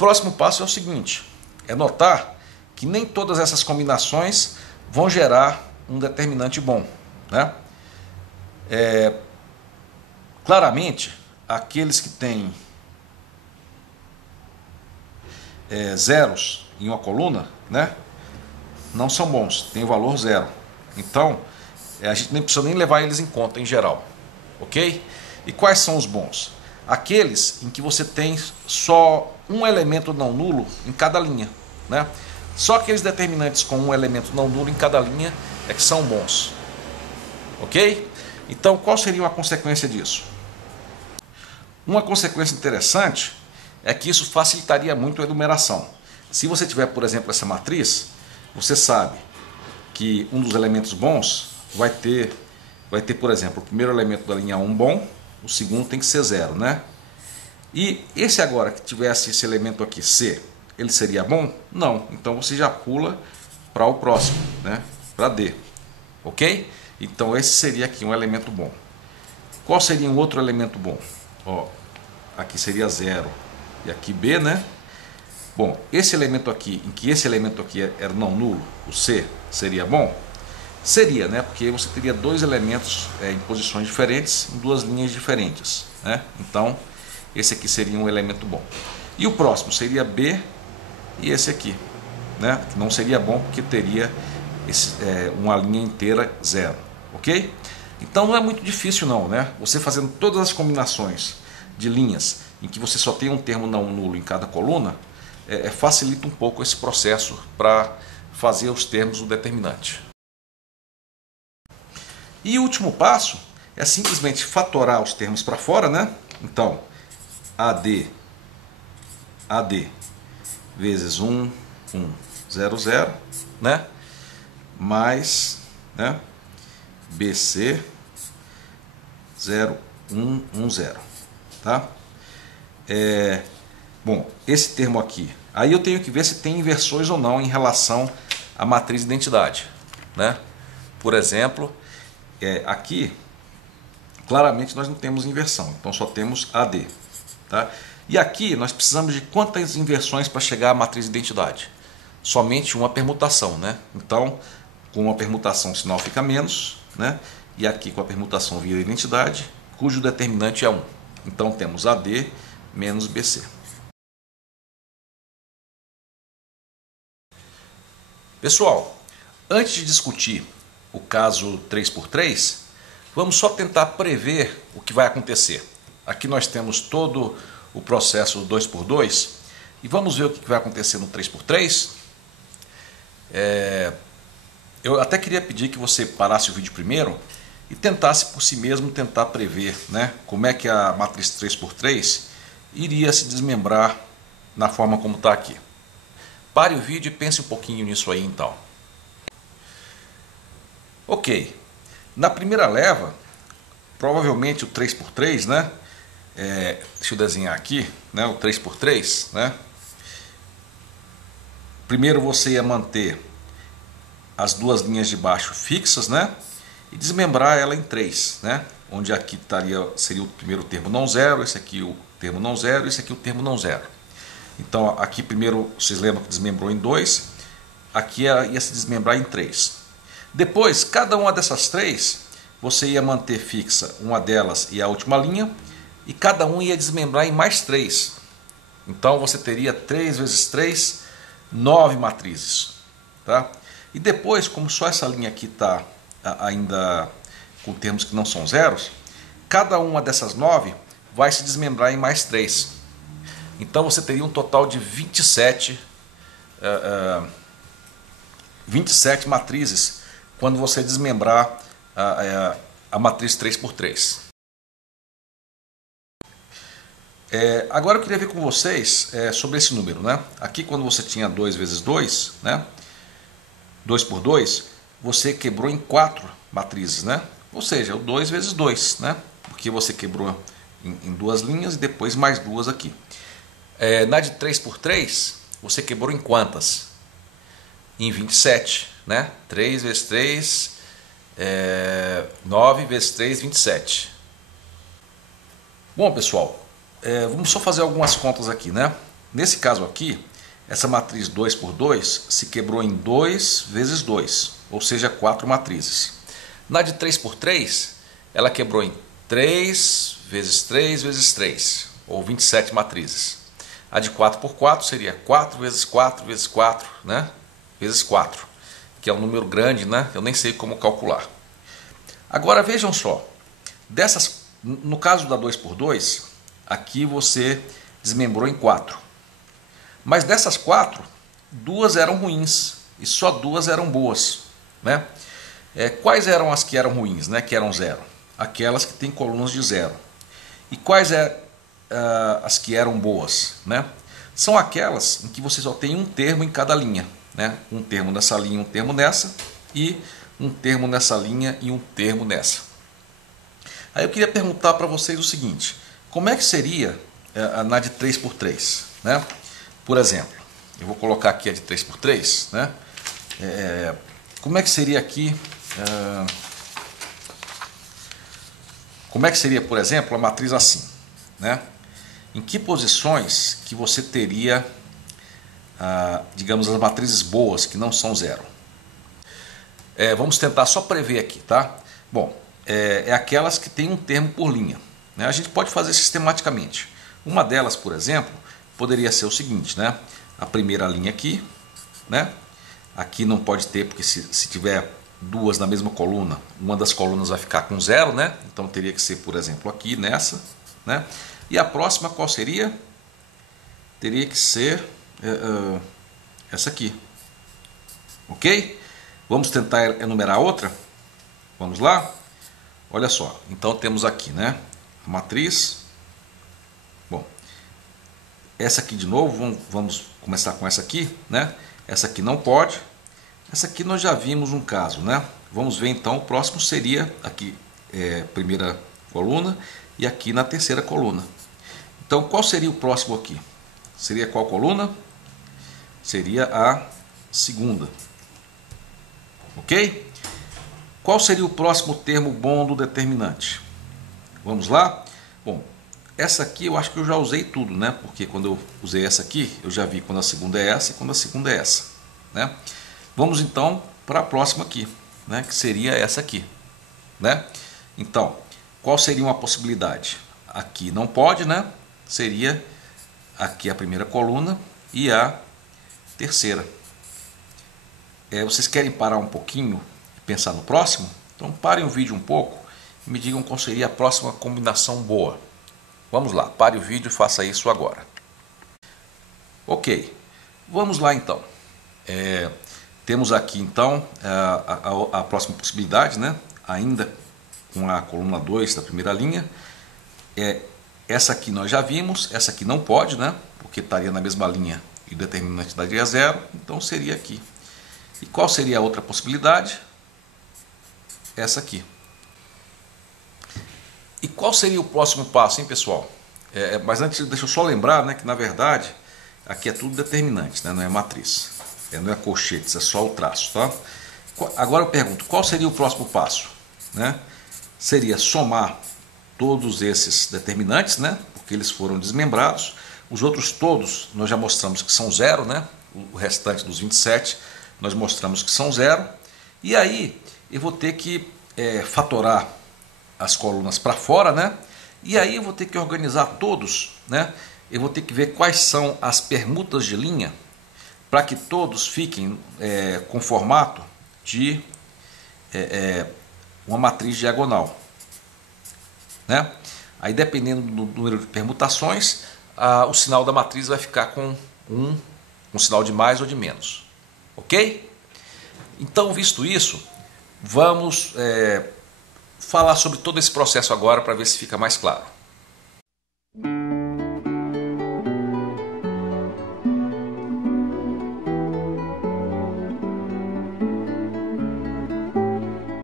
próximo passo é o seguinte, é notar que nem todas essas combinações vão gerar um determinante bom, né? Claramente, aqueles que têm zeros em uma coluna, né, não são bons, tem o valor zero. Então, a gente nem precisa nem levar eles em conta em geral, ok? E quais são os bons? Aqueles em que você tem só um elemento não nulo em cada linha, né? Só aqueles determinantes com um elemento não nulo em cada linha é que são bons, ok? Então, qual seria uma consequência disso? Uma consequência interessante é que isso facilitaria muito a enumeração. Se você tiver, por exemplo, essa matriz, você sabe que um dos elementos bons vai ter, por exemplo, o primeiro elemento da linha 1 bom, o segundo tem que ser 0, né? E esse agora que tivesse esse elemento aqui, C, ele seria bom? Não. Então você já pula para o próximo, né? Para D, ok? Então esse seria aqui um elemento bom. Qual seria um outro elemento bom? Ó, aqui seria 0 e aqui B, né? Bom, esse elemento aqui, em que esse elemento aqui era não nulo, o C, seria bom? Seria, né? Porque você teria dois elementos em posições diferentes, em duas linhas diferentes, né? Então, esse aqui seria um elemento bom. E o próximo seria B e esse aqui, né? Que não seria bom porque teria uma linha inteira 0, ok? Então não é muito difícil não, né? Você fazendo todas as combinações de linhas em que você só tem um termo não nulo em cada coluna, facilita um pouco esse processo para fazer os termos do determinante. E o último passo é simplesmente fatorar os termos para fora, né? Então, AD vezes 1, 1, 0, 0, né? Mais, né? BC 0, 1, 1, 0, tá? Bom, esse termo aqui, aí eu tenho que ver se tem inversões ou não em relação à matriz de identidade, né? Por exemplo, aqui claramente nós não temos inversão, então só temos AD, tá? E aqui nós precisamos de quantas inversões para chegar à matriz de identidade? Somente uma permutação, né? Então, com uma permutação o sinal fica menos, né? E aqui com a permutação vira identidade, cujo determinante é 1. Então temos AD menos BC. Pessoal, antes de discutir o caso 3×3, vamos só tentar prever o que vai acontecer. Aqui nós temos todo o processo 2×2 e vamos ver o que vai acontecer no 3×3. Eu até queria pedir que você parasse o vídeo primeiro e tentasse por si mesmo tentar prever, né, como é que a matriz 3×3 iria se desmembrar na forma como está aqui. Pare o vídeo e pense um pouquinho nisso aí então. Ok, na primeira leva, provavelmente o 3×3, né? Deixa eu desenhar aqui, né, o 3×3, né? Primeiro você ia manter as duas linhas de baixo fixas, né? E desmembrar ela em 3, né? Onde aqui seria o primeiro termo não zero, esse aqui o termo não zero, esse aqui o termo não zero. Então aqui primeiro, vocês lembram que desmembrou em 2, aqui ia se desmembrar em 3. Depois, cada uma dessas 3, você ia manter fixa uma delas e a última linha, e cada um ia desmembrar em mais 3. Então você teria 3 vezes 3, 9 matrizes, tá? E depois, como só essa linha aqui está ainda com termos que não são zeros, cada uma dessas 9 vai se desmembrar em mais 3. Então você teria um total de 27 matrizes quando você desmembrar a matriz 3×3. Agora eu queria ver com vocês sobre esse número, né? Aqui quando você tinha 2 vezes 2, né? 2×2, você quebrou em 4 matrizes, né? Ou seja, o 2 vezes 2, né? Porque você quebrou em duas linhas e depois mais duas aqui. Na de 3×3, você quebrou em quantas? Em 27, né? 3 vezes 3, 9 vezes 3, 27. Bom, pessoal, vamos só fazer algumas contas aqui, né? Nesse caso aqui, essa matriz 2 por 2 se quebrou em 2 vezes 2, ou seja, 4 matrizes. Na de 3 por 3, ela quebrou em 3 vezes 3 vezes 3, ou 27 matrizes. A de 4 por 4 seria 4 vezes 4 vezes 4, né? Vezes 4, que é um número grande, né? Eu nem sei como calcular. Agora vejam só, no caso da 2 por 2, aqui você desmembrou em 4. Mas dessas 4, 2 eram ruins e só 2 eram boas, né? Quais eram as que eram ruins, né? Que eram 0? Aquelas que têm colunas de 0. E quais as que eram boas, né? São aquelas em que você só tem um termo em cada linha, né? Um termo nessa linha, um termo nessa, e um termo nessa linha e um termo nessa. Aí eu queria perguntar para vocês o seguinte: como é que seria na de 3 por 3, né? Por exemplo, eu vou colocar aqui a de 3 por 3, né? Como é que seria aqui? Como é que seria, por exemplo, a matriz assim, né? Em que posições que você teria, digamos, as matrizes boas, que não são 0? Vamos tentar só prever aqui, tá? Bom, aquelas que tem um termo por linha, né? A gente pode fazer sistematicamente. Uma delas, por exemplo, poderia ser o seguinte, né? A primeira linha aqui, né? Aqui não pode ter, porque se tiver duas na mesma coluna, uma das colunas vai ficar com 0, né? Então teria que ser, por exemplo, aqui nessa, né? E a próxima qual seria? Teria que ser essa aqui. Ok? Vamos tentar enumerar outra? Vamos lá? Olha só, então temos aqui, né? A matriz. Bom, essa aqui de novo, vamos começar com essa aqui, né? Essa aqui não pode. Essa aqui nós já vimos um caso, né? Vamos ver então, o próximo seria aqui, primeira coluna, e aqui na terceira coluna. Então qual seria o próximo aqui? Seria qual coluna? Seria a segunda. Ok? Qual seria o próximo termo bom do determinante? Vamos lá? Bom, essa aqui eu acho que eu já usei tudo, né? Porque quando eu usei essa aqui, eu já vi quando a segunda é essa e quando a segunda é essa, né? Vamos então para a próxima aqui, né? Que seria essa aqui, né? Então, qual seria uma possibilidade? Aqui não pode, né? Seria aqui a primeira coluna e a terceira. Vocês querem parar um pouquinho e pensar no próximo? Então parem o vídeo um pouco e me digam qual seria a próxima combinação boa. Vamos lá, pare o vídeo e faça isso agora. Ok, vamos lá então. Temos aqui então a próxima possibilidade, né? Ainda com a coluna 2 da primeira linha. Essa aqui nós já vimos, essa aqui não pode, né? Porque estaria na mesma linha e o determinante daria 0, então seria aqui. E qual seria a outra possibilidade? Essa aqui. E qual seria o próximo passo, hein, pessoal? Mas antes, deixa eu só lembrar, né, que na verdade aqui é tudo determinante, né? Não é matriz, não é colchetes, é só o traço, tá? Agora eu pergunto, qual seria o próximo passo, né? Seria somar todos esses determinantes, né? Porque eles foram desmembrados. Os outros todos nós já mostramos que são 0, né? O restante dos 27 nós mostramos que são 0. E aí eu vou ter que fatorar as colunas para fora, né? E aí eu vou ter que organizar todos, né? Eu vou ter que ver quais são as permutas de linha para que todos fiquem com formato de uma matriz diagonal, né? Aí dependendo do número de permutações, o sinal da matriz vai ficar com um sinal de mais ou de menos. Ok? Então, visto isso, vamos falar sobre todo esse processo agora para ver se fica mais claro.